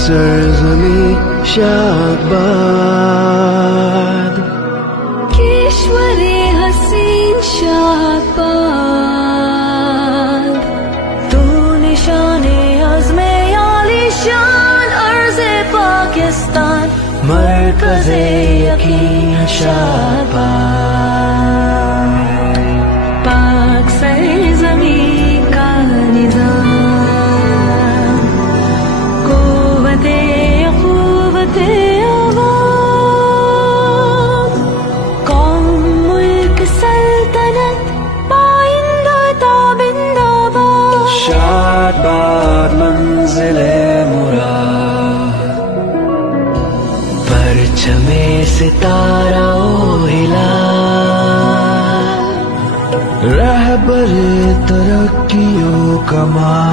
सरजमी शाहबाद, केशवरी हसीन शाहबाद, तू निशाने अज़्मे आलीशान अर्ज़े पाकिस्तान, मरकज़े यकीन शाहबाद। पाक सरज़मी का निज़ाम, क़ुव्वते क़ुव्वते आवाज़, कौम मुल्क सल्तनत पाइंदा ताबिंदाबाद। शाहबाद मंज़िले मुराद, परचमे सितारा ओ हिलाल, रहबर तरक्कियों कमाल।